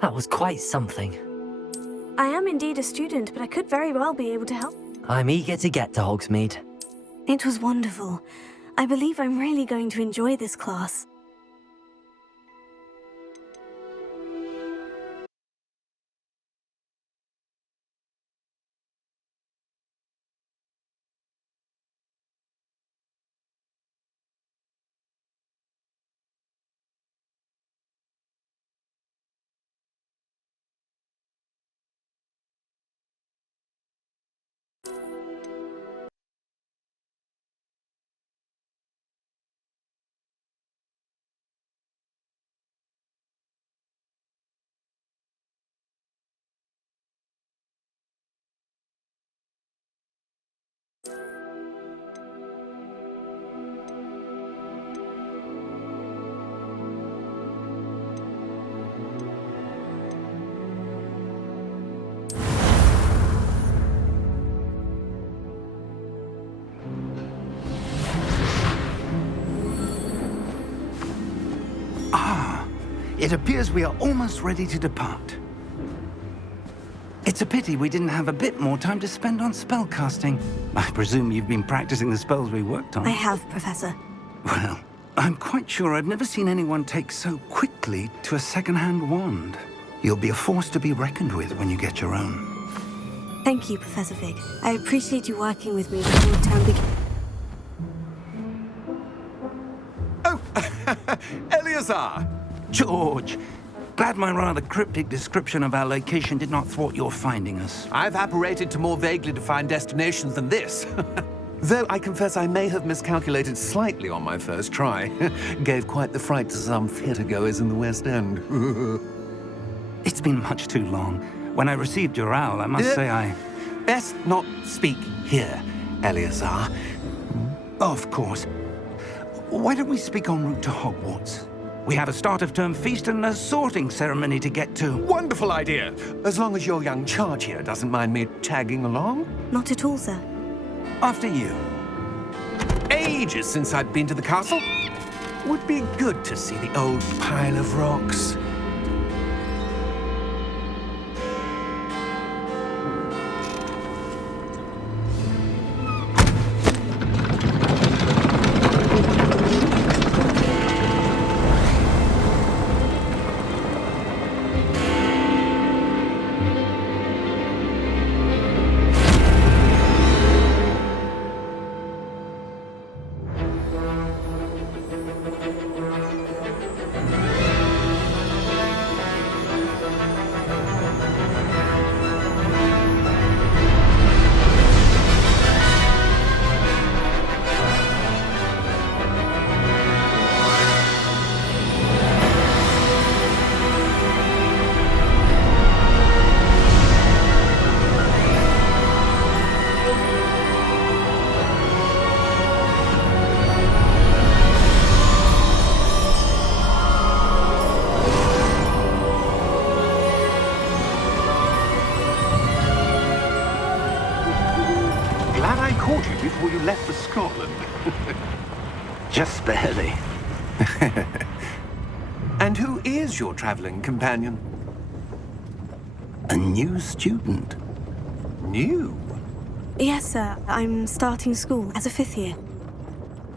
That was quite something. I am indeed a student, but I could very well be able to help. I'm eager to get to Hogsmeade. It was wonderful. I believe I'm really going to enjoy this class. It appears we are almost ready to depart. It's a pity we didn't have a bit more time to spend on spellcasting. I presume you've been practicing the spells we worked on. I have, Professor. Well, I'm quite sure I've never seen anyone take so quickly to a second-hand wand. You'll be a force to be reckoned with when you get your own. Thank you, Professor Fig. I appreciate you working with me before the term begins. Oh, Eleazar! George, glad my rather cryptic description of our location did not thwart your finding us. I've apparated to more vaguely defined destinations than this. Though I confess I may have miscalculated slightly on my first try. Gave quite the fright to some theatre-goers in the West End. It's been much too long. When I received your owl, I must say I... Best not speak here, Eleazar. Of course. Why don't we speak en route to Hogwarts? We have a start-of-term feast and a sorting ceremony to get to. Wonderful idea! As long as your young charge here doesn't mind me tagging along. Not at all, sir. After you. Ages since I'd been to the castle. Would be good to see the old pile of rocks. Before you left for Scotland. Just barely. And who is your traveling companion? A new student. New? Yes, sir. I'm starting school as a 5th year.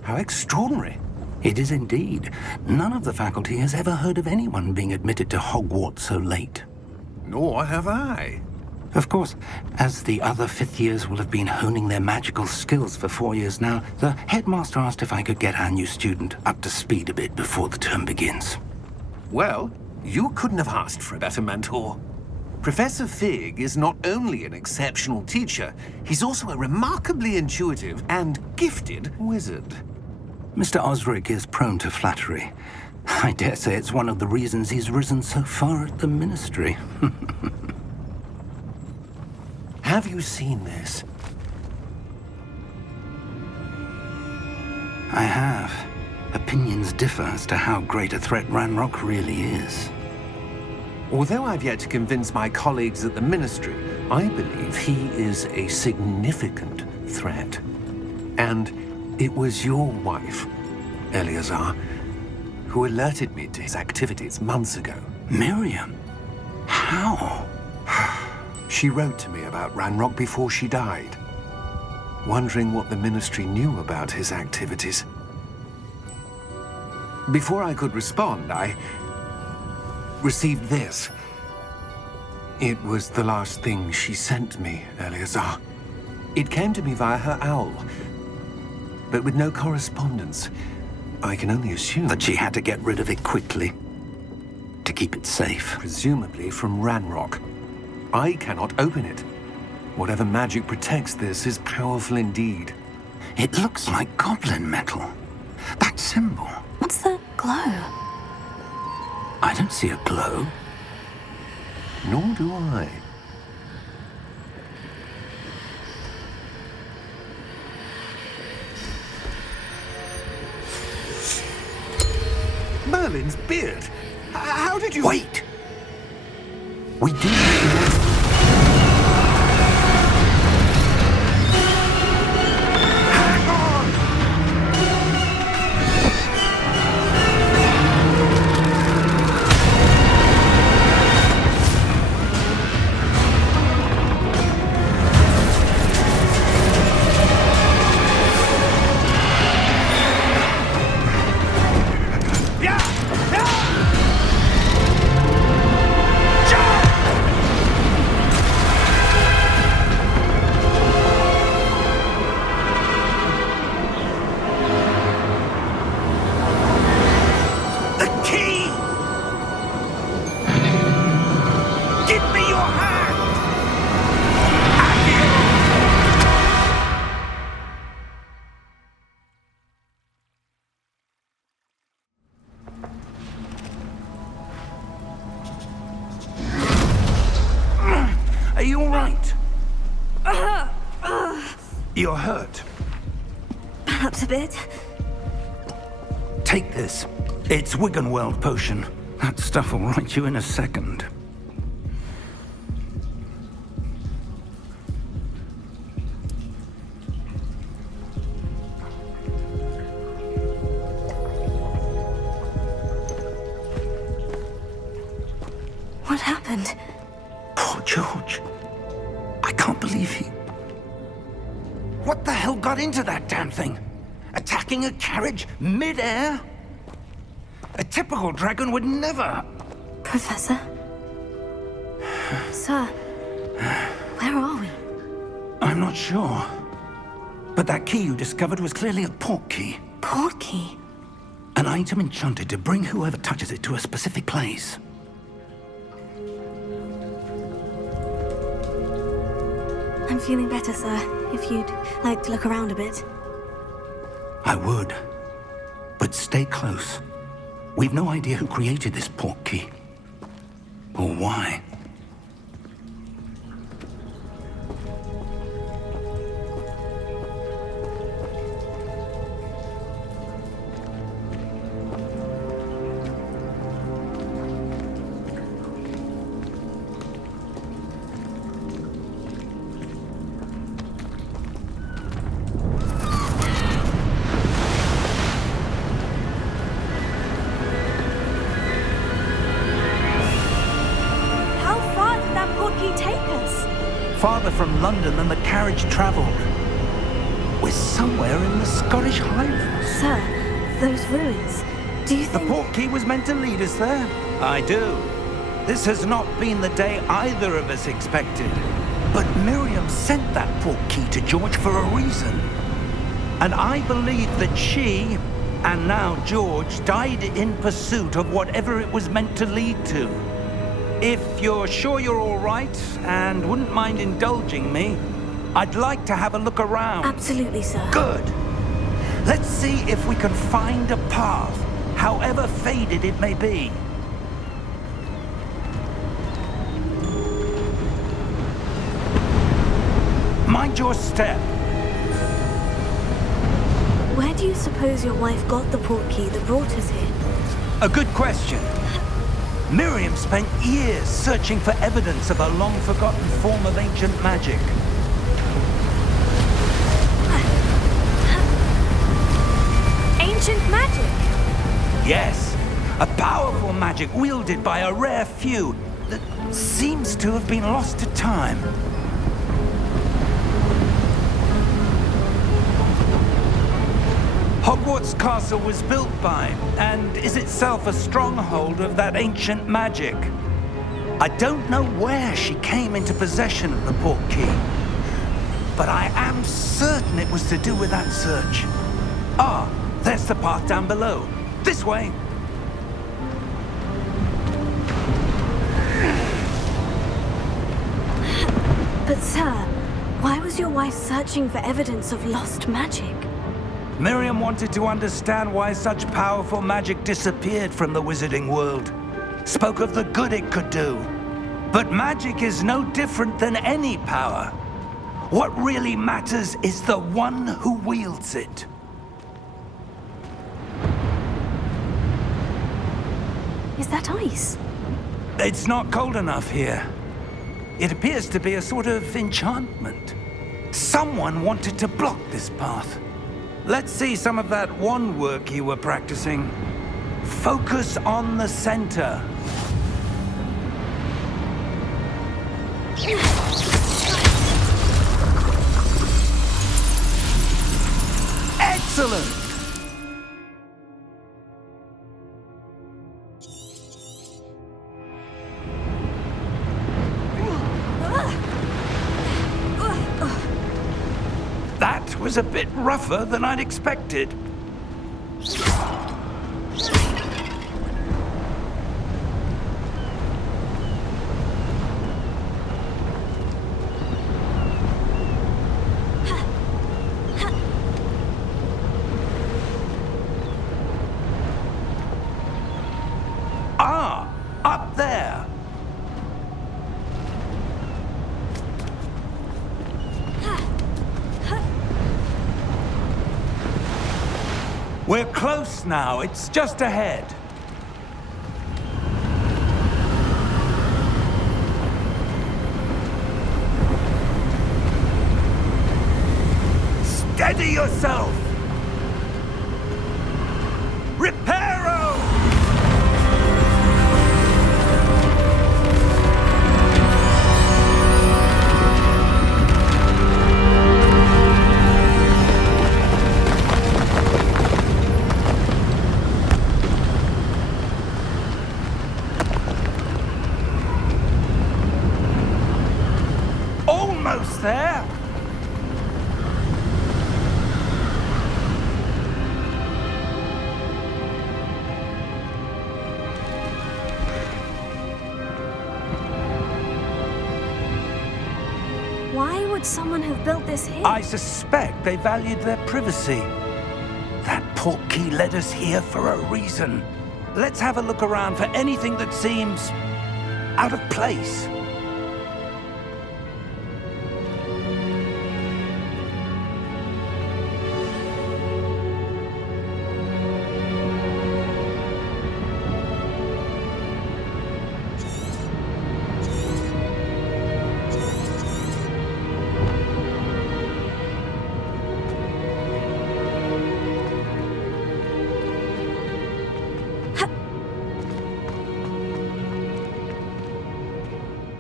How extraordinary. It is indeed. None of the faculty has ever heard of anyone being admitted to Hogwarts so late. Nor have I. Of course, as the other 5th years will have been honing their magical skills for 4 years now, the headmaster asked if I could get our new student up to speed a bit before the term begins. Well, you couldn't have asked for a better mentor. Professor Fig is not only an exceptional teacher, he's also a remarkably intuitive and gifted wizard. Mr. Osric is prone to flattery. I dare say it's one of the reasons he's risen so far at the ministry. Have you seen this? I have. Opinions differ as to how great a threat Ranrock really is. Although I've yet to convince my colleagues at the Ministry, I believe he is a significant threat. And it was your wife, Eleazar, who alerted me to his activities months ago. Miriam? How? She wrote to me about Ranrock before she died, wondering what the Ministry knew about his activities. Before I could respond, I received this. It was the last thing she sent me, Eleazar. It came to me via her owl, but with no correspondence. I can only assume That she had to get rid of it quickly to keep it safe. presumably from Ranrock. I cannot open it. Whatever magic protects this is powerful indeed. It looks like goblin metal. That symbol. What's that glow? I don't see a glow. Nor do I. Merlin's beard. How did you... Wait! We do. Hang on! The key! Give me your hand! Are you all right? You're hurt. Perhaps a bit. Take this. It's Wiggenweld potion. That stuff will right you in a second. What happened? Poor George. I can't believe he... What the hell got into that damn thing? Attacking a carriage mid-air? A typical dragon would never... Professor? Sir, where are we? I'm not sure. But that key you discovered was clearly a port key. Port key? An item enchanted to bring whoever touches it to a specific place. I'm feeling better, sir. If you'd like to look around a bit. I would. But stay close. We've no idea who created this port key. Or why. How far did that port key take us? Farther from London than the carriage travelled. We're somewhere in the Scottish Highlands. Sir, those ruins. Do you The think... port key was meant to lead us there. I do. This has not been the day either of us expected. But Miriam sent that port key to George for a reason. And I believe that she, and now George, died in pursuit of whatever it was meant to lead to. If you're sure you're all right and wouldn't mind indulging me, I'd like to have a look around. Absolutely, sir. Good. Let's see if we can find a path, however faded it may be. Mind your step. Where do you suppose your wife got the port key that brought us here? A good question. Miriam spent years searching for evidence of a long-forgotten form of ancient magic. Ancient magic? Yes, a powerful magic wielded by a rare few, that seems to have been lost to time. Hogwarts Castle was built by, and is itself a stronghold of that ancient magic. I don't know where she came into possession of the portkey, but I am certain it was to do with that search. Ah, there's the path down below. This way. But sir, why was your wife searching for evidence of lost magic? Miriam wanted to understand why such powerful magic disappeared from the wizarding world. Spoke of the good it could do. But magic is no different than any power. What really matters is the one who wields it. Is that ice? It's not cold enough here. It appears to be a sort of enchantment. Someone wanted to block this path. Let's see some of that wand work you were practicing. Focus on the center. Excellent! That was a bit rougher than I'd expected. Ah, up there. We're close now. It's just ahead. Steady yourself! Reparo! Almost there. Why would someone have built this here? I suspect they valued their privacy. That portkey led us here for a reason. Let's have a look around for anything that seems out of place.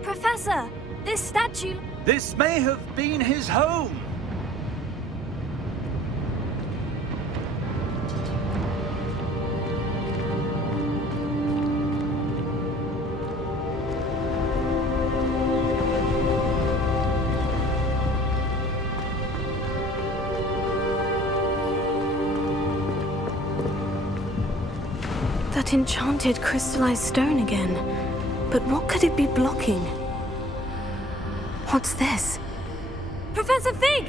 Professor, this statue... This may have been his home. That enchanted crystallized stone again. But what could it be blocking? What's this? Professor Fig!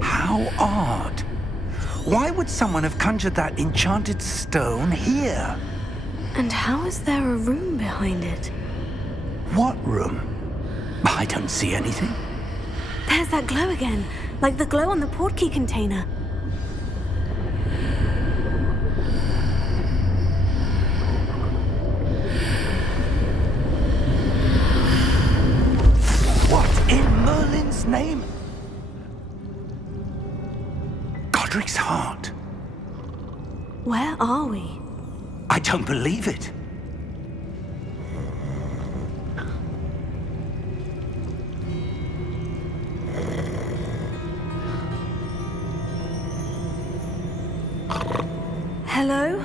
How odd. Why would someone have conjured that enchanted stone here? And how is there a room behind it? What room? I don't see anything. There's that glow again, like the glow on the portkey container. Cedric's heart. Where are we? I don't believe it. Hello?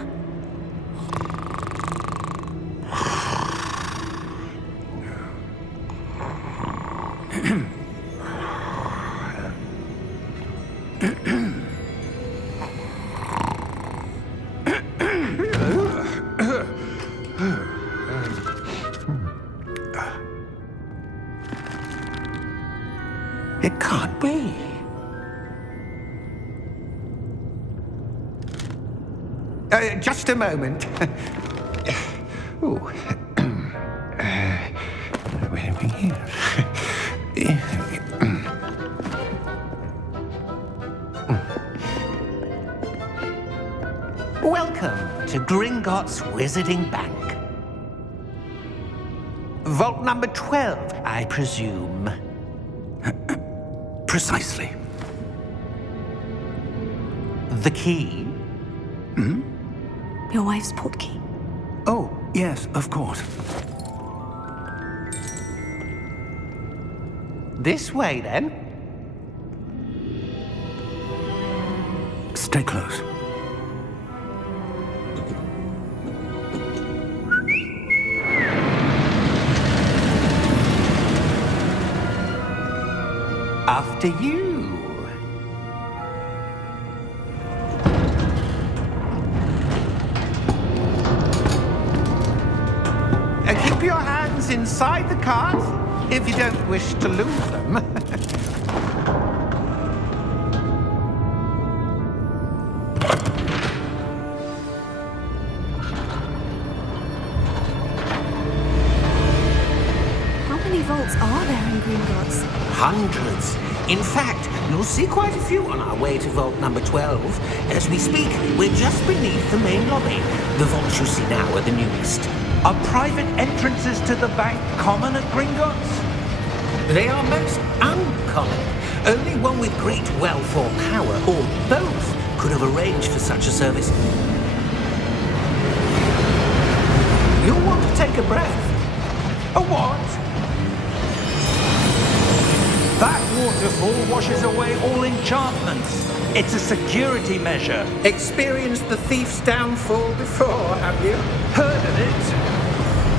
It can't be. Just a moment. Ooh. Where are we here? Welcome to Gringotts Wizarding Bank. Vault number 12, I presume. Precisely. The key? Your wife's portkey. Oh, yes, of course. This way, then. Stay close. After you. Keep your hands inside the cart if you don't wish to lose them. How many vaults are there in Gringotts? Hundreds. In fact, you'll see quite a few on our way to vault number 12. As we speak, we're just beneath the main lobby. The vaults you see now are the newest. Are private entrances to the bank common at Gringotts? They are most uncommon. Only one with great wealth or power, or both, could have arranged for such a service. You'll want to take a breath. A what? That waterfall washes away all enchantments. It's a security measure. Experienced the thief's downfall before, have you? Heard of it?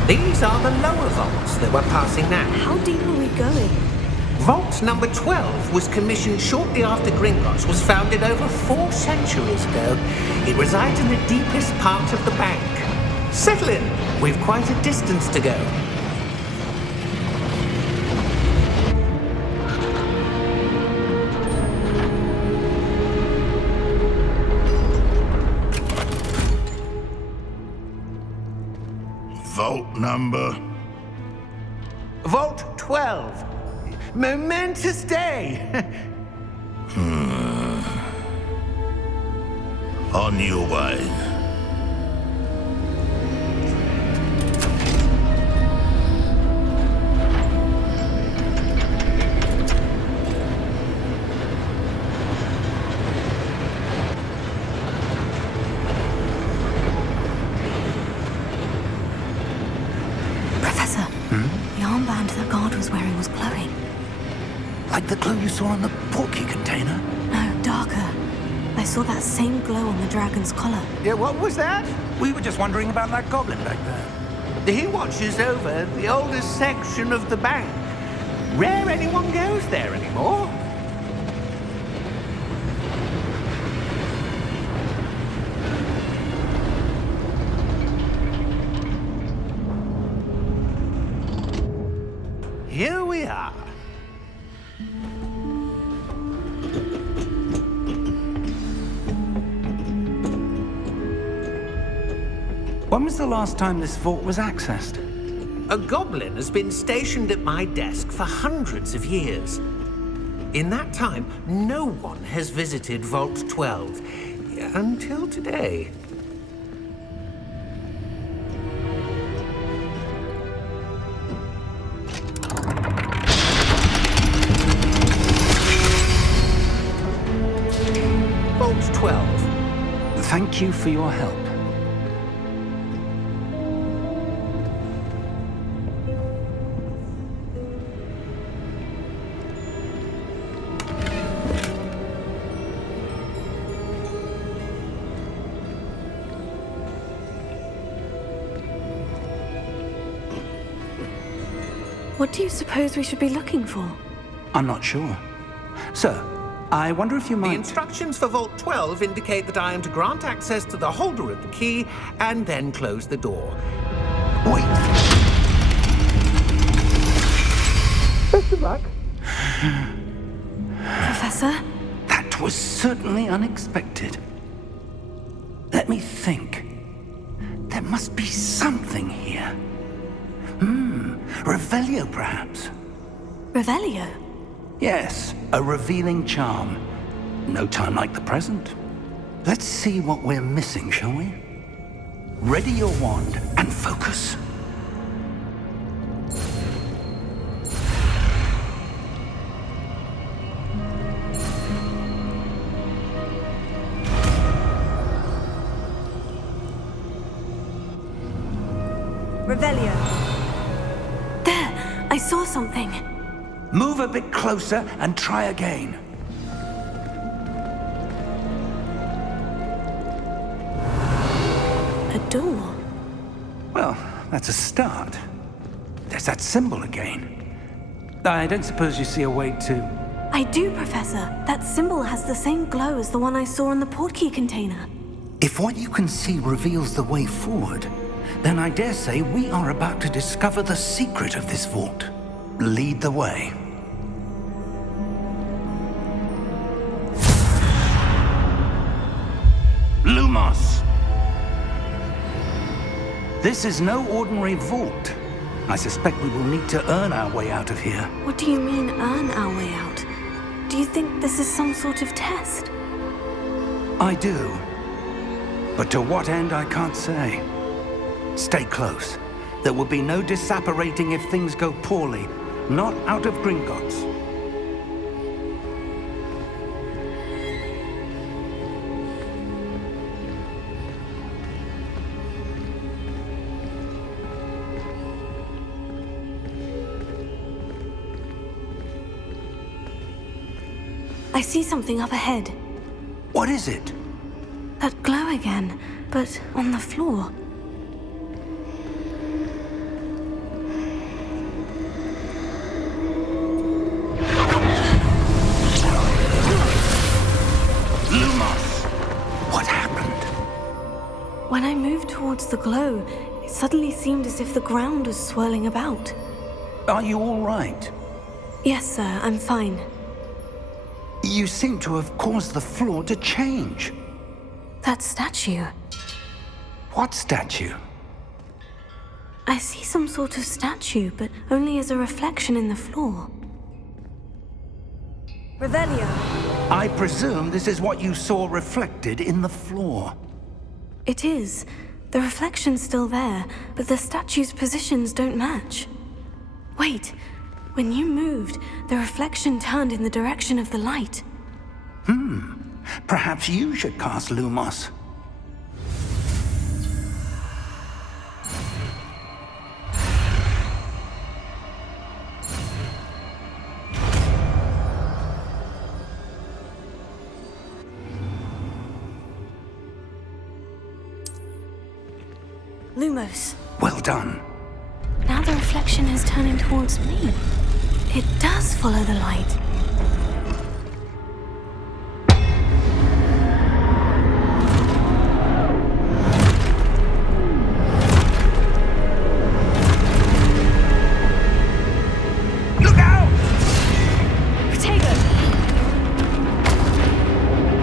These are the lower vaults that we're passing now. How deep are we going? Vault number 12 was commissioned shortly after Gringotts was founded over 4 centuries ago. It resides in the deepest part of the bank. Settle in. We've quite a distance to go. Vault number? Vault 12. Momentous day. On your way. Professor, the armband that guard was wearing was glowing. Like the glow you saw on the portkey container? No, darker. I saw that same glow on the dragon's collar. Yeah, what was that? We were just wondering about that goblin back there. He watches over the oldest section of the bank. Rare anyone goes there anymore. Here we are. When was the last time this vault was accessed? A goblin has been stationed at my desk for hundreds of years. In that time, no one has visited Vault 12 until today. Vault Thank you for your help. What do you suppose we should be looking for? I'm not sure. Sir, I wonder if you The might... instructions for Vault 12 indicate that I am to grant access to the holder of the key and then close the door. Wait! Best of luck. Professor? That was certainly unexpected. Let me think. There must be something here. Revelio, perhaps? Revelio? Yes, a revealing charm. No time like the present. Let's see what we're missing, shall we? Ready your wand and focus. Revelio. There! I saw something. Move a bit closer and try again. A door. Well, that's a start. There's that symbol again. I don't suppose you see a way to... I do, Professor. That symbol has the same glow as the one I saw in the portkey container. If what you can see reveals the way forward, then I dare say we are about to discover the secret of this vault. Lead the way. Lumos! This is no ordinary vault. I suspect we will need to earn our way out of here. What do you mean, earn our way out? Do you think this is some sort of test? I do. But to what end, I can't say. Stay close. There will be no disapparating if things go poorly. Not out of Gringotts. I see something up ahead. What is it? That glow again, but on the floor. Lumos! What happened? When I moved towards the glow, it suddenly seemed as if the ground was swirling about. Are you all right? Yes, sir, I'm fine. You seem to have caused the floor to change. That statue. What statue? I see some sort of statue, but only as a reflection in the floor. Revelio. I presume this is what you saw reflected in the floor. It is. The reflection's still there, but the statue's positions don't match. Wait. When you moved, the reflection turned in the direction of the light. Perhaps you should cast Lumos. Lumos. Well done. Now the reflection is turning towards me. It does follow the light. Look out! Protego!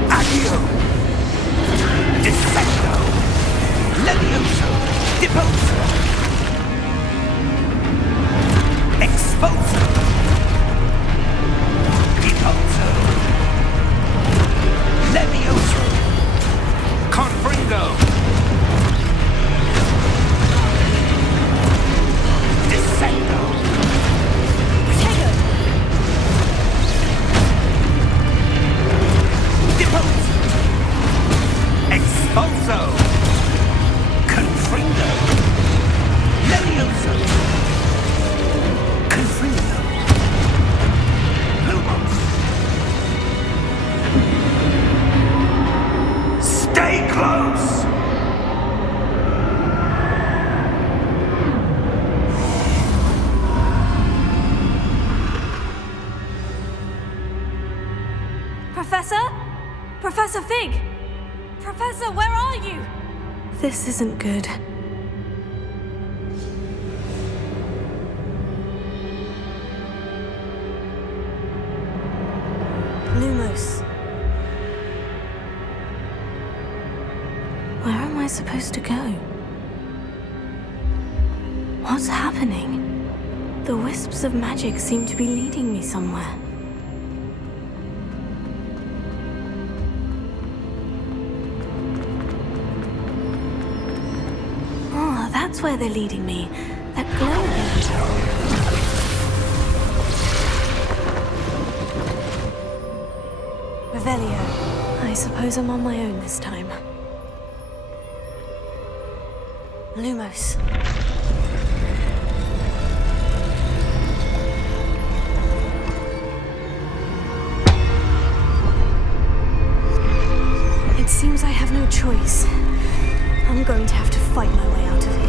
Accio! Defecto! Levioso! Deposo! Exposo! Professor? Professor Fig? Professor, where are you? This isn't good. Lumos. Where am I supposed to go? What's happening? The wisps of magic seem to be leading me somewhere. Oh, that's where they're leading me. That glow again. Revelio. I suppose I'm on my own this time. Lumos. It seems I have no choice. I'm going to have to fight my way out of here.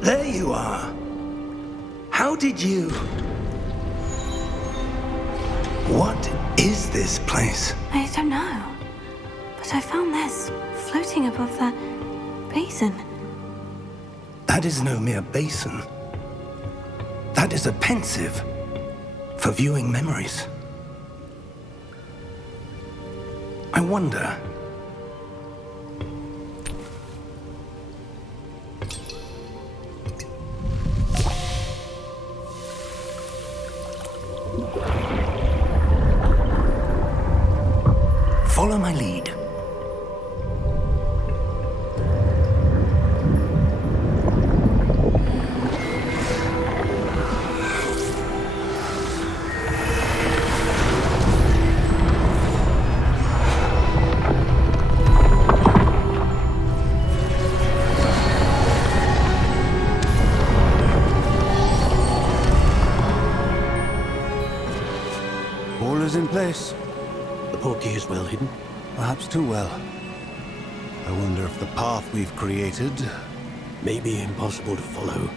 There you are. How did you... What is this place? I don't know. But I found this floating above that basin. That is no mere basin. That is a pensive. for viewing memories. I wonder... Follow my lead. All is in place. The portkey is well hidden. Perhaps too well. I wonder if the path we've created... May be impossible to follow.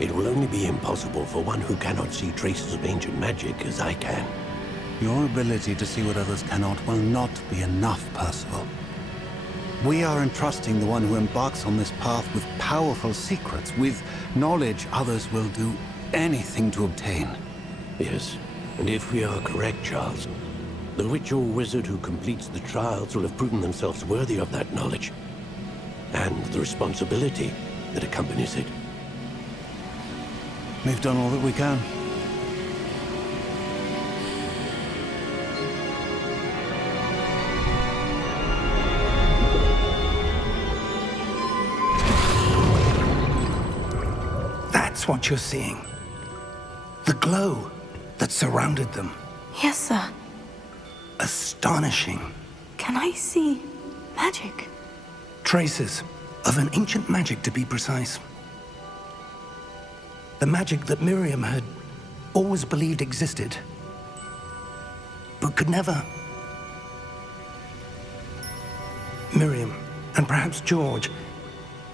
It will only be impossible for one who cannot see traces of ancient magic as I can. Your ability to see what others cannot will not be enough, Percival. We are entrusting the one who embarks on this path with powerful secrets, with knowledge others will do anything to obtain. Yes, and if we are correct, Charles, the witch or wizard who completes the trials will have proven themselves worthy of that knowledge, and the responsibility that accompanies it. We've done all that we can. That's what you're seeing. The glow that surrounded them. Yes, sir. Astonishing. Can I see magic? Traces of an ancient magic, to be precise. The magic that Miriam had always believed existed, but could never. Miriam, and perhaps George,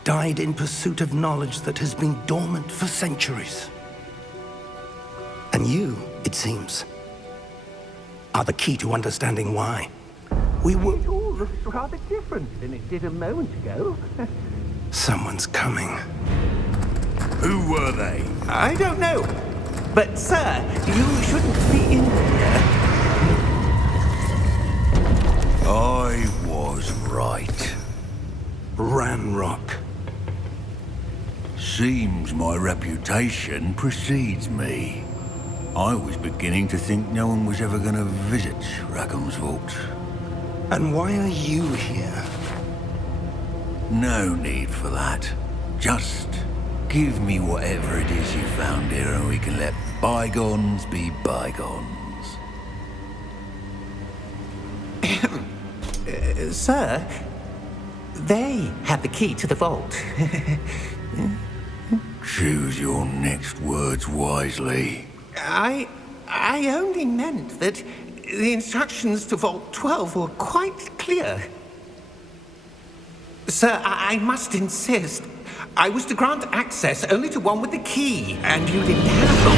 died in pursuit of knowledge that has been dormant for centuries. And you, it seems, are the key to understanding why. We were... It all looks rather different than it did a moment ago. Someone's coming. Who were they? I don't know. But, sir, you shouldn't be in here. I was right. Ranrock. Seems my reputation precedes me. I was beginning to think no one was ever going to visit Rackham's vault. And why are you here? No need for that. Just give me whatever it is you found here and we can let bygones be bygones. Sir, they have the key to the vault. Choose your next words wisely. I only meant that the instructions to Vault 12 were quite clear. Sir, I must insist. I was to grant access only to one with the key, and you didn't have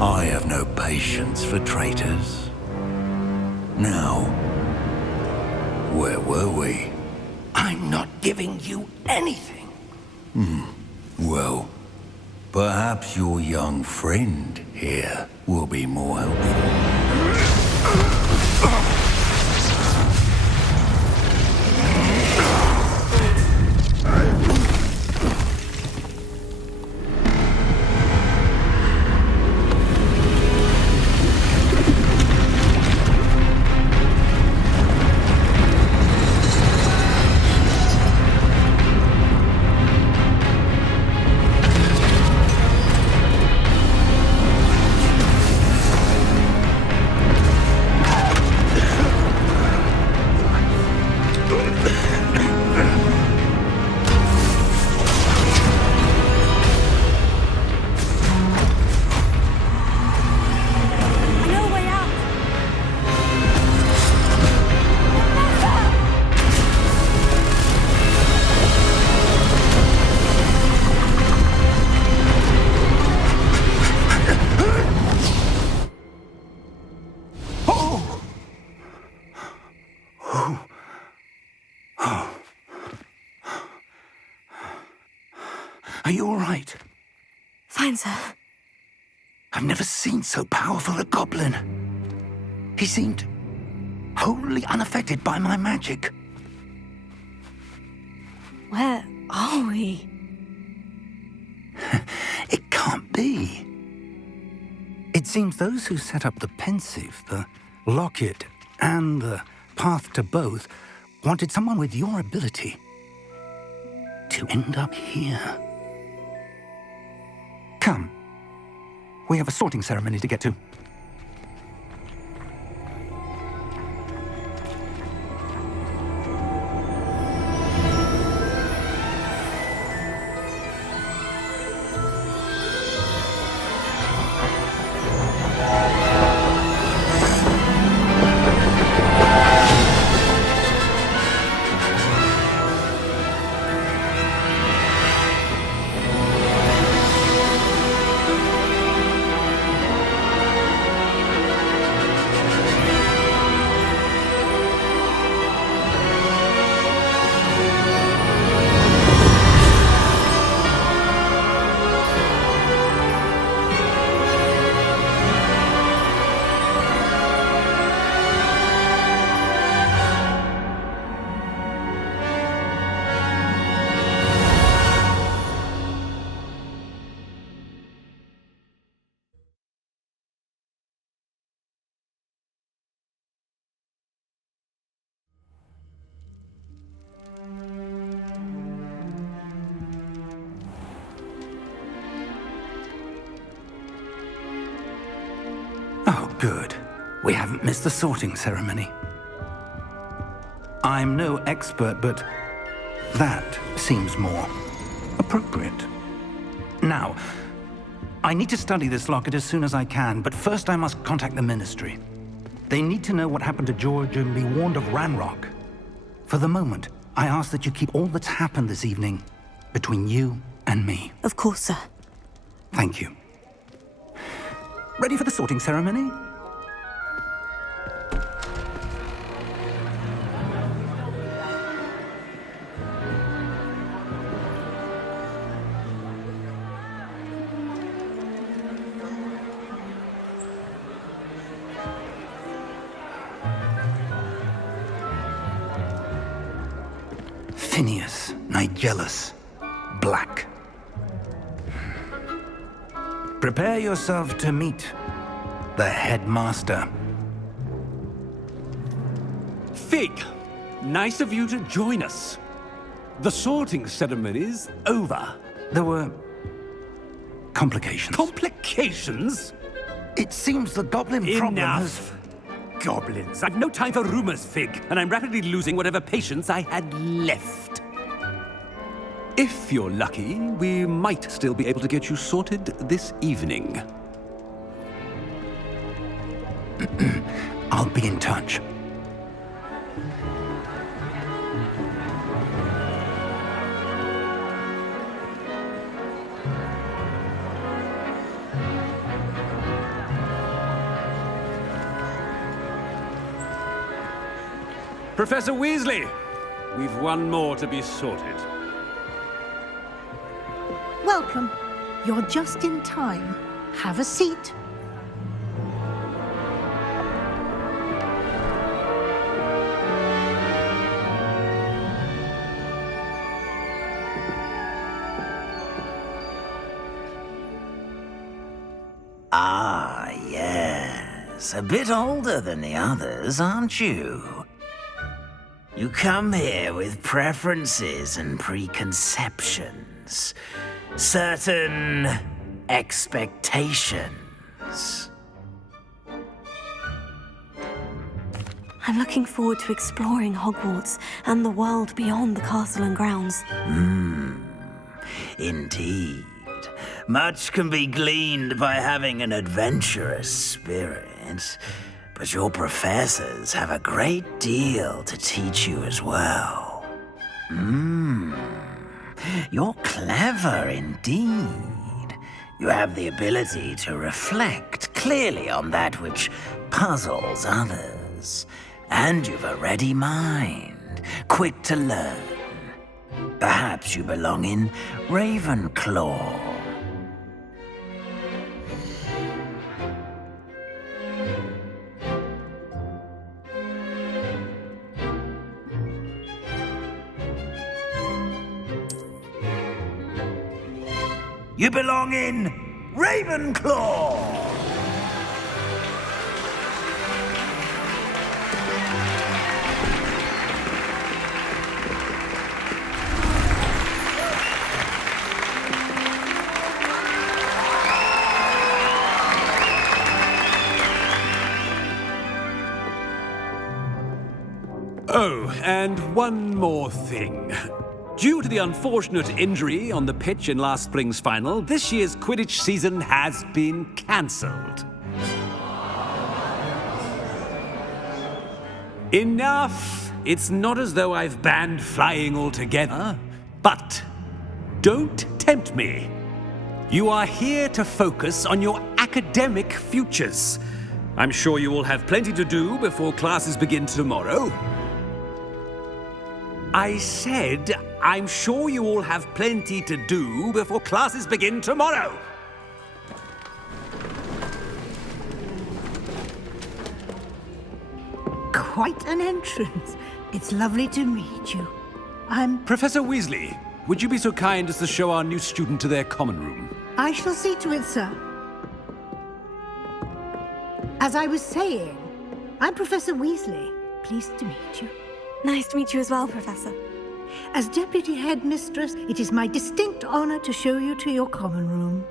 I have no patience for traitors. Now, where were we? I'm not giving you anything. Well, perhaps your young friend here will be more helpful. No way out! Are you all right? Fine, sir. I've never seen so powerful a goblin. He seemed wholly unaffected by my magic. Where are we? It can't be. It seems those who set up the pensive, the locket, and the path to both wanted someone with your ability to end up here. Come. We have a sorting ceremony to get to. Oh, good. We haven't missed the sorting ceremony. I'm no expert, but that seems more appropriate. Now, I need to study this locket as soon as I can, but first I must contact the Ministry. They need to know what happened to George and be warned of Ranrock. For the moment, I ask that you keep all that's happened this evening between you and me. Of course, sir. Thank you. Ready for the sorting ceremony? Phineas, Nigellus, Black. Prepare yourself to meet the headmaster. Fig, nice of you to join us. The sorting ceremony's over. There were complications. Complications? It seems the goblin problem has... Enough! Goblins. I've no time for rumors, Fig, and I'm rapidly losing whatever patience I had left. If you're lucky, we might still be able to get you sorted this evening. I'll be in touch. Professor Weasley, we've one more to be sorted. Welcome. You're just in time. Have a seat. Ah, yes. A bit older than the others, aren't you? You come here with preferences and preconceptions. Certain expectations. I'm looking forward to exploring Hogwarts and the world beyond the castle and grounds. Indeed. Much can be gleaned by having an adventurous spirit, but your professors have a great deal to teach you as well. You're clever indeed. You have the ability to reflect clearly on that which puzzles others. And you've a ready mind, quick to learn. Perhaps you belong in Ravenclaw. You belong in Ravenclaw! Oh, and one more thing. Due to the unfortunate injury on the pitch in last spring's final, this year's Quidditch season has been cancelled. Enough! It's not as though I've banned flying altogether, but don't tempt me. You are here to focus on your academic futures. I'm sure you will have plenty to do before classes begin tomorrow. I said, I'm sure you all have plenty to do before classes begin tomorrow. Quite an entrance. It's lovely to meet you. Professor Weasley, would you be so kind as to show our new student to their common room? I shall see to it, sir. As I was saying, I'm Professor Weasley. Pleased to meet you. Nice to meet you as well, Professor. As Deputy Headmistress, it is my distinct honor to show you to your common room.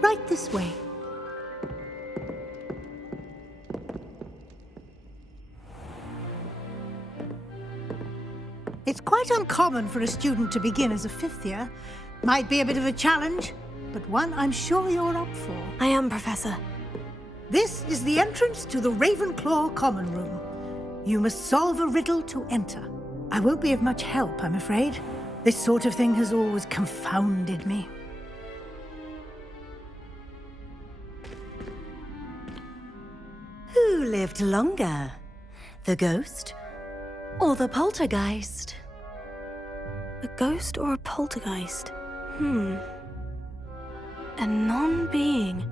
Right this way. It's quite uncommon for a student to begin as a fifth year. Might be a bit of a challenge, but one I'm sure you're up for. I am, Professor. This is the entrance to the Ravenclaw common room. You must solve a riddle to enter. I won't be of much help, I'm afraid. This sort of thing has always confounded me. Who lived longer? The ghost or the poltergeist? A ghost or a poltergeist? A non-being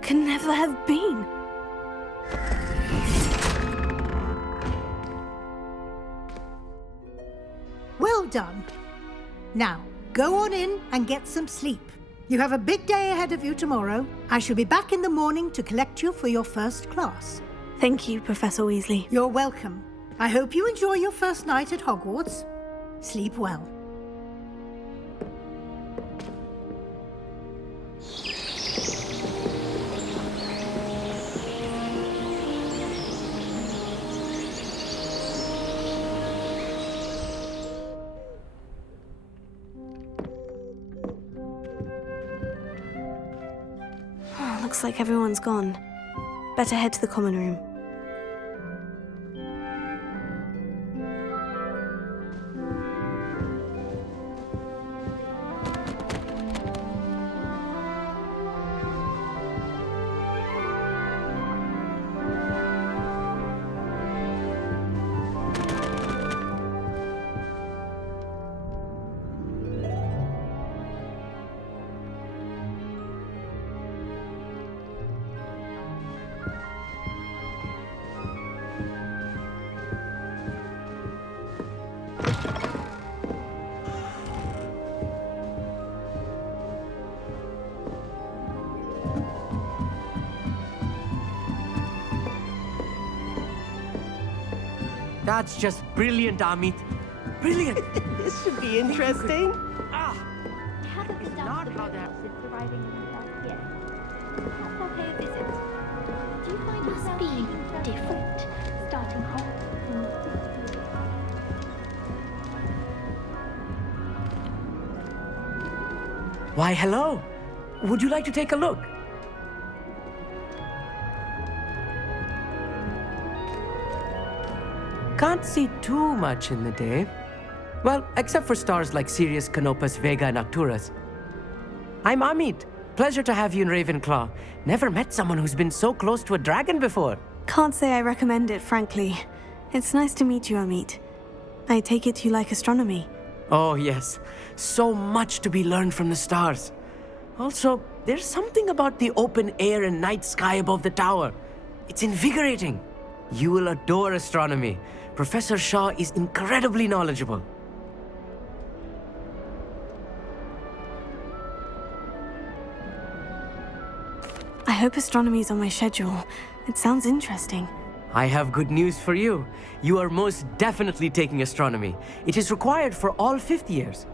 can never have been. Well done. Now, go on in and get some sleep. You have a big day ahead of you tomorrow. I shall be back in the morning to collect you for your first class. Thank you, Professor Weasley. You're welcome. I hope you enjoy your first night at Hogwarts. Sleep well. Looks like everyone's gone. Better head to the common room. That's just brilliant, Amit. Brilliant. This should be interesting. Haven't not how that... since arriving in the first year. Perhaps I'll pay a visit. Do you find yourself Be different. starting home? Why, hello. Would you like to take a look? Can't see too much in the day. Well, except for stars like Sirius, Canopus, Vega, and Arcturus. I'm Amit. Pleasure to have you in Ravenclaw. Never met someone who's been so close to a dragon before. Can't say I recommend it, frankly. It's nice to meet you, Amit. I take it you like astronomy. Oh, yes. So much to be learned from the stars. Also, there's something about the open air and night sky above the tower. It's invigorating. You will adore astronomy. Professor Shaw is incredibly knowledgeable. I hope astronomy is on my schedule. It sounds interesting. I have good news for you. You are most definitely taking astronomy. It is required for all fifth years.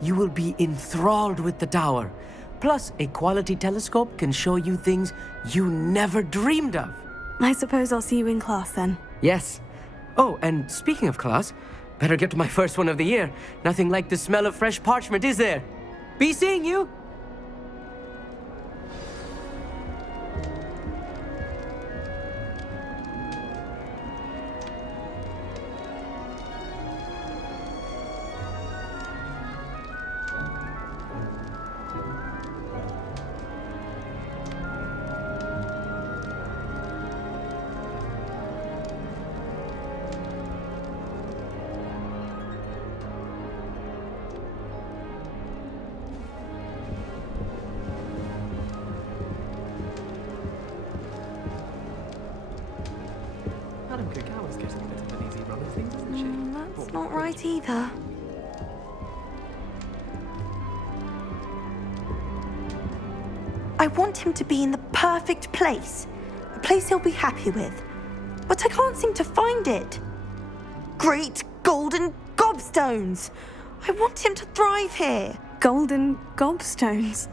You will be enthralled with the tower. Plus, a quality telescope can show you things you never dreamed of. I suppose I'll see you in class then. Yes. Oh, and speaking of class, better get to my first one of the year. Nothing like the smell of fresh parchment, is there? Be seeing you! That's not right either. I want him to be in the perfect place. A place he'll be happy with. But I can't seem to find it. Great golden gobstones! I want him to thrive here. Golden gobstones?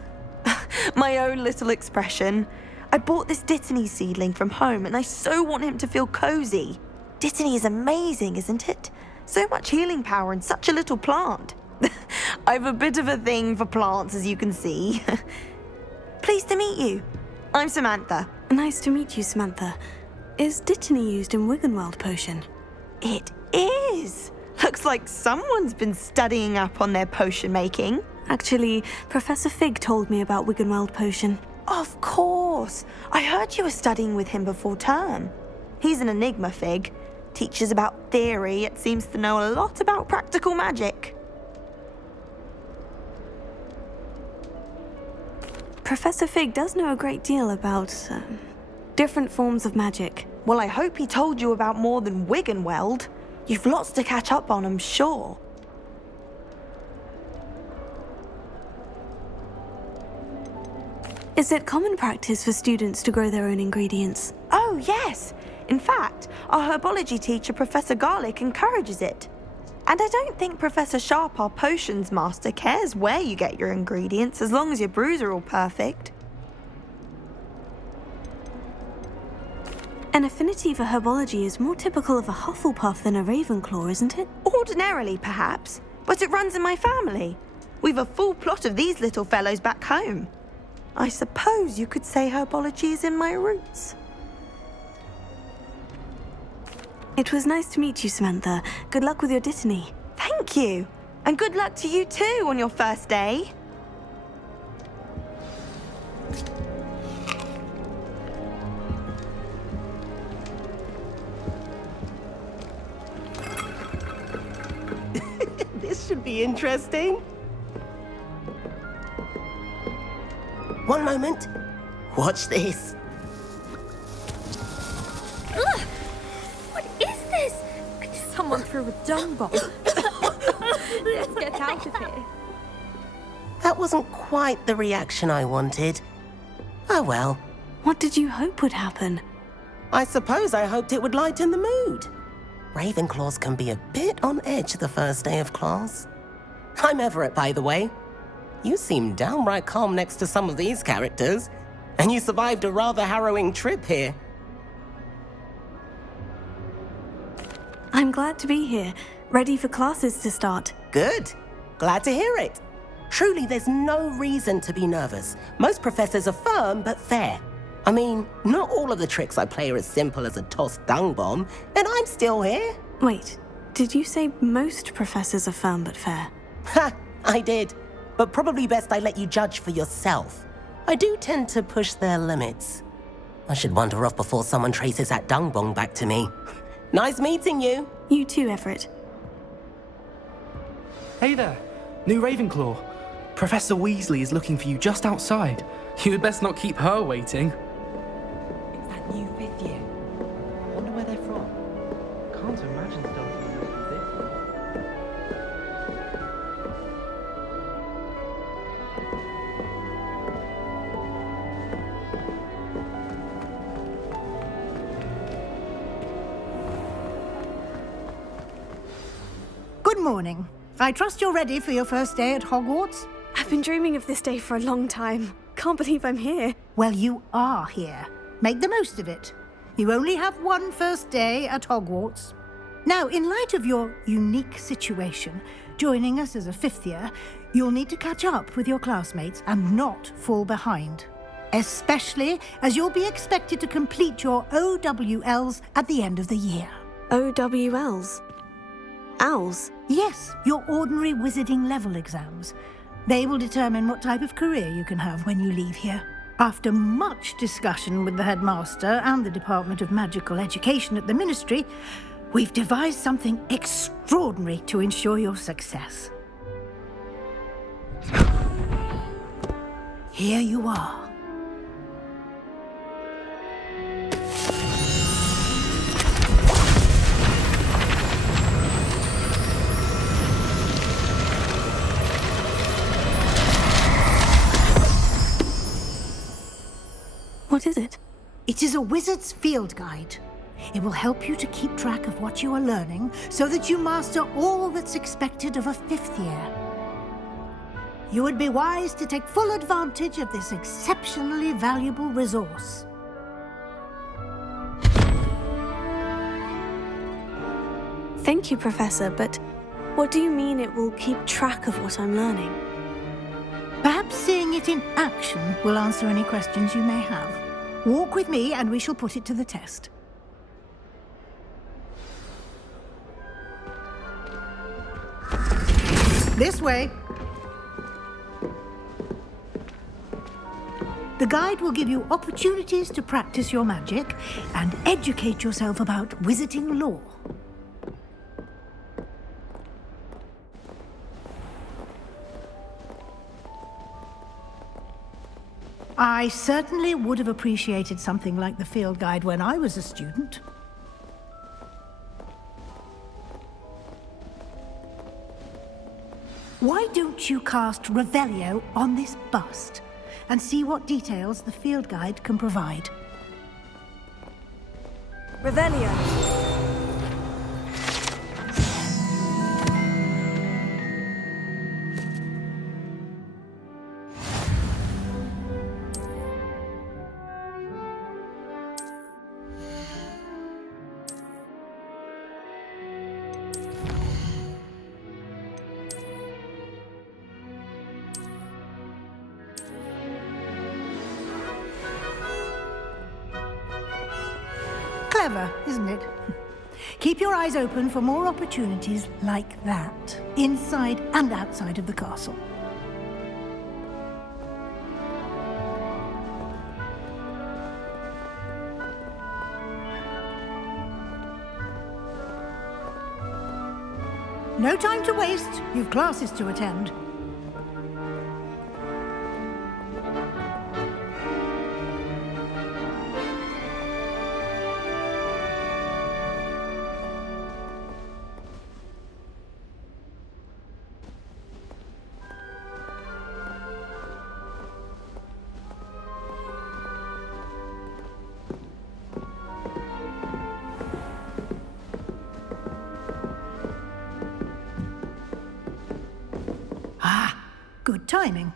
My own little expression. I bought this Dittany seedling from home and I so want him to feel cozy. Dittany is amazing, isn't it? So much healing power in such a little plant. I've a bit of a thing for plants, as you can see. Pleased to meet you. I'm Samantha. Nice to meet you, Samantha. Is Dittany used in Wiggenweld potion? It is. Looks like someone's been studying up on their potion making. Actually, Professor Fig told me about Wiggenweld potion. Of course. I heard you were studying with him before term. He's an enigma, Fig. Teaches about theory, yet seems to know a lot about practical magic. Professor Fig does know a great deal about different forms of magic. Well, I hope he told you about more than Wiggenweld. You've lots to catch up on, I'm sure. Is it common practice for students to grow their own ingredients? Oh, yes. In fact, our herbology teacher, Professor Garlick, encourages it. And I don't think Professor Sharp, our potions master, cares where you get your ingredients as long as your brews are all perfect. An affinity for herbology is more typical of a Hufflepuff than a Ravenclaw, isn't it? Ordinarily, perhaps, but it runs in my family. We've a full plot of these little fellows back home. I suppose you could say herbology is in my roots. It was nice to meet you, Samantha. Good luck with your Dittany. Thank you. And good luck to you too on your first day. This should be interesting. One moment. Watch this. Ugh! What is this? Someone threw a dung bomb. Let's get out of here. That wasn't quite the reaction I wanted. Oh well. What did you hope would happen? I suppose I hoped it would lighten the mood. Ravenclaws can be a bit on edge the first day of class. I'm Everett, by the way. You seem downright calm next to some of these characters, and you survived a rather harrowing trip here. I'm glad to be here, ready for classes to start. Good. Glad to hear it. Truly, there's no reason to be nervous. Most professors are firm but fair. I mean, not all of the tricks I play are as simple as a tossed dung bomb, and I'm still here. Wait, did you say most professors are firm but fair? Ha! I did. But probably best I let you judge for yourself. I do tend to push their limits. I should wander off before someone traces that dung bomb back to me. Nice meeting you. You too, Everett. Hey there, new Ravenclaw. Professor Weasley is looking for you just outside. You had best not keep her waiting. It's that new fifth year. Wonder where they're from. Can't imagine starting out with this. Good morning. I trust you're ready for your first day at Hogwarts? I've been dreaming of this day for a long time. Can't believe I'm here. Well, you are here. Make the most of it. You only have one first day at Hogwarts. Now, in light of your unique situation, joining us as a fifth year, you'll need to catch up with your classmates and not fall behind. Especially as you'll be expected to complete your OWLs at the end of the year. OWLs? Owls? Yes, your ordinary wizarding level exams. They will determine what type of career you can have when you leave here. After much discussion with the headmaster and the Department of Magical Education at the Ministry, we've devised something extraordinary to ensure your success. Here you are. What is it? It is a wizard's field guide. It will help you to keep track of what you are learning so that you master all that's expected of a fifth year. You would be wise to take full advantage of this exceptionally valuable resource. Thank you, Professor, but what do you mean it will keep track of what I'm learning? Perhaps seeing it in action will answer any questions you may have. Walk with me and we shall put it to the test. This way. The guide will give you opportunities to practice your magic and educate yourself about wizarding lore. I certainly would have appreciated something like the field guide when I was a student. Why don't you cast Revelio on this bust and see what details the field guide can provide? Revelio. Clever, isn't it? Keep your eyes open for more opportunities like that, inside and outside of the castle. No time to waste. You've classes to attend. Good timing.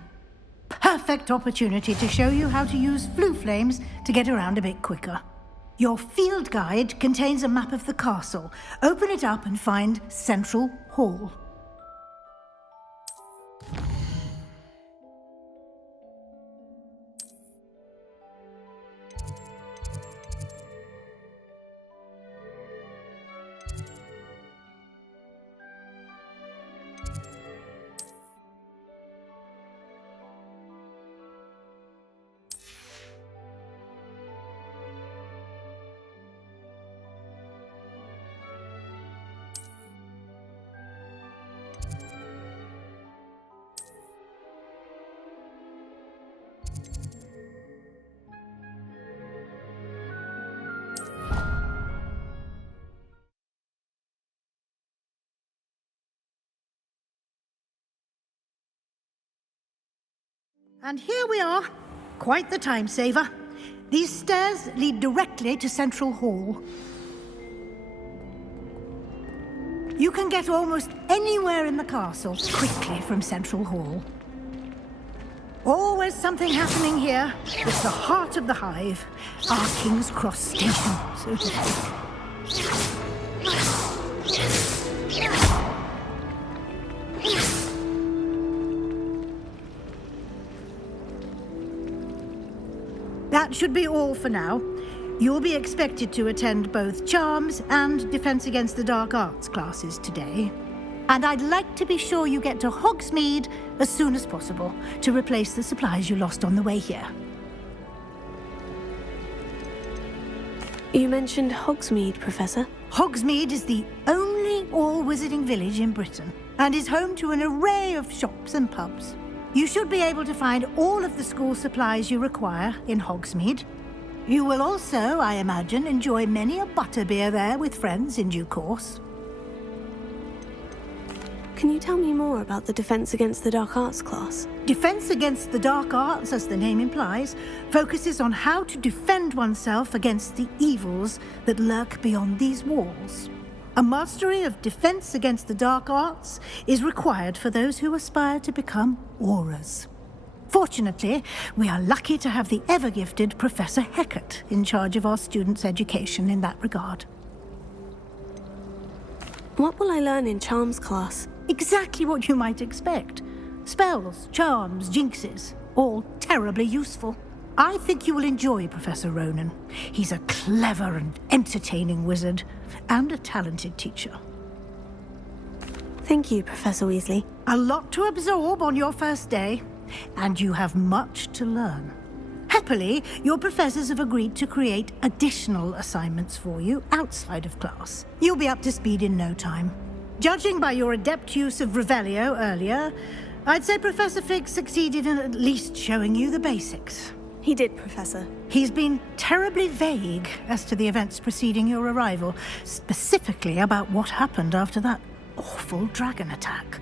Perfect opportunity to show you how to use flue flames to get around a bit quicker. Your field guide contains a map of the castle. Open it up and find Central Hall. And here we are. Quite the time saver. These stairs lead directly to Central Hall. You can get almost anywhere in the castle quickly from Central Hall. Always something happening here. It's the heart of the hive. Our King's Cross station, so to speak. That should be all for now. You'll be expected to attend both Charms and Defense Against the Dark Arts classes today. And I'd like to be sure you get to Hogsmeade as soon as possible to replace the supplies you lost on the way here. You mentioned Hogsmeade, Professor. Hogsmeade is the only all-wizarding village in Britain and is home to an array of shops and pubs. You should be able to find all of the school supplies you require in Hogsmeade. You will also, I imagine, enjoy many a butterbeer there with friends in due course. Can you tell me more about the Defense Against the Dark Arts class? Defense Against the Dark Arts, as the name implies, focuses on how to defend oneself against the evils that lurk beyond these walls. A mastery of Defense Against the Dark Arts is required for those who aspire to become Aurors. Fortunately, we are lucky to have the ever-gifted Professor Hecat in charge of our students' education in that regard. What will I learn in Charms class? Exactly what you might expect. Spells, charms, jinxes, all terribly useful. I think you will enjoy Professor Ronan. He's a clever and entertaining wizard, and a talented teacher. Thank you, Professor Weasley. A lot to absorb on your first day, and you have much to learn. Happily, your professors have agreed to create additional assignments for you outside of class. You'll be up to speed in no time. Judging by your adept use of Revelio earlier, I'd say Professor Fig succeeded in at least showing you the basics. He did, Professor. He's been terribly vague as to the events preceding your arrival, specifically about what happened after that awful dragon attack.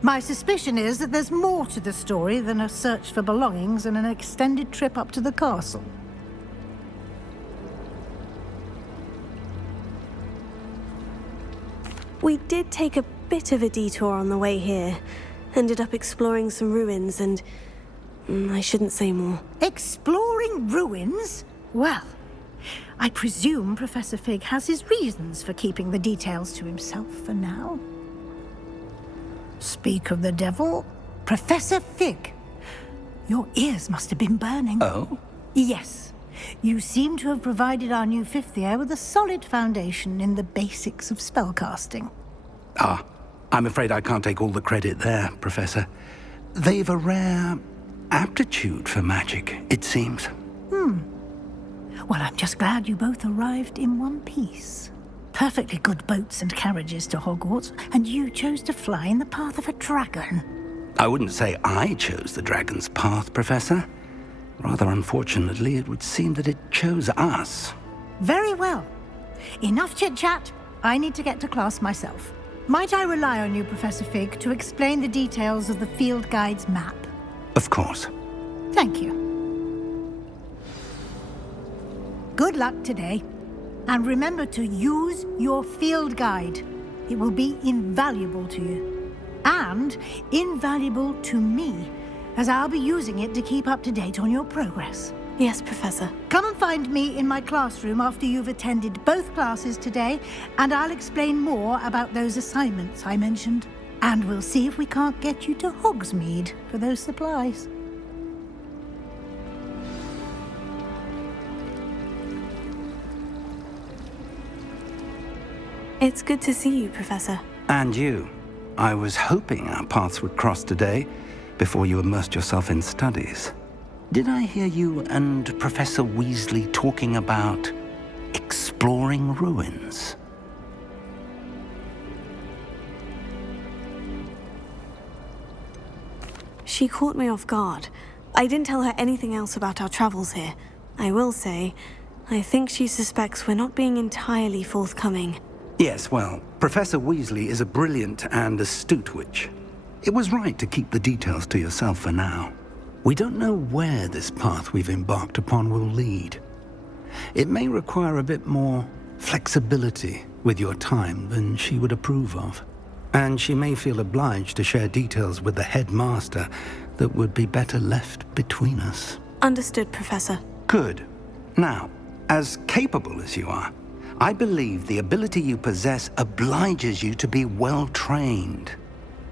My suspicion is that there's more to the story than a search for belongings and an extended trip up to the castle. We did take a bit of a detour on the way here. Ended up exploring some ruins and... I shouldn't say more. Exploring ruins? Well, I presume Professor Fig has his reasons for keeping the details to himself for now. Speak of the devil, Professor Fig. Your ears must have been burning. Oh? Yes. You seem to have provided our new fifth year with a solid foundation in the basics of spellcasting. Ah, I'm afraid I can't take all the credit there, Professor. They've a rare aptitude for magic, it seems. Well, I'm just glad you both arrived in one piece. Perfectly good boats and carriages to Hogwarts, and you chose to fly in the path of a dragon. I wouldn't say I chose the dragon's path, Professor. Rather unfortunately, it would seem that it chose us. Very well. Enough chit-chat. I need to get to class myself. Might I rely on you, Professor Fig, to explain the details of the field guide's map? Of course. Thank you. Good luck today. And remember to use your field guide. It will be invaluable to you. And invaluable to me, as I'll be using it to keep up to date on your progress. Yes, Professor. Come and find me in my classroom after you've attended both classes today, and I'll explain more about those assignments I mentioned. And we'll see if we can't get you to Hogsmeade for those supplies. It's good to see you, Professor. And you. I was hoping our paths would cross today, before you immersed yourself in studies. Did I hear you and Professor Weasley talking about exploring ruins? She caught me off guard. I didn't tell her anything else about our travels here. I will say, I think she suspects we're not being entirely forthcoming. Yes, well, Professor Weasley is a brilliant and astute witch. It was right to keep the details to yourself for now. We don't know where this path we've embarked upon will lead. It may require a bit more flexibility with your time than she would approve of. And she may feel obliged to share details with the headmaster that would be better left between us. Understood, Professor. Good. Now, as capable as you are, I believe the ability you possess obliges you to be well trained.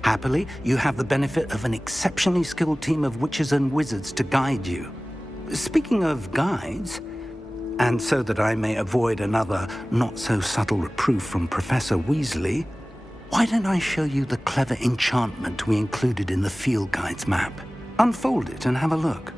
Happily, you have the benefit of an exceptionally skilled team of witches and wizards to guide you. Speaking of guides, and so that I may avoid another not-so-subtle reproof from Professor Weasley, why don't I show you the clever enchantment we included in the field guide's map? Unfold it and have a look.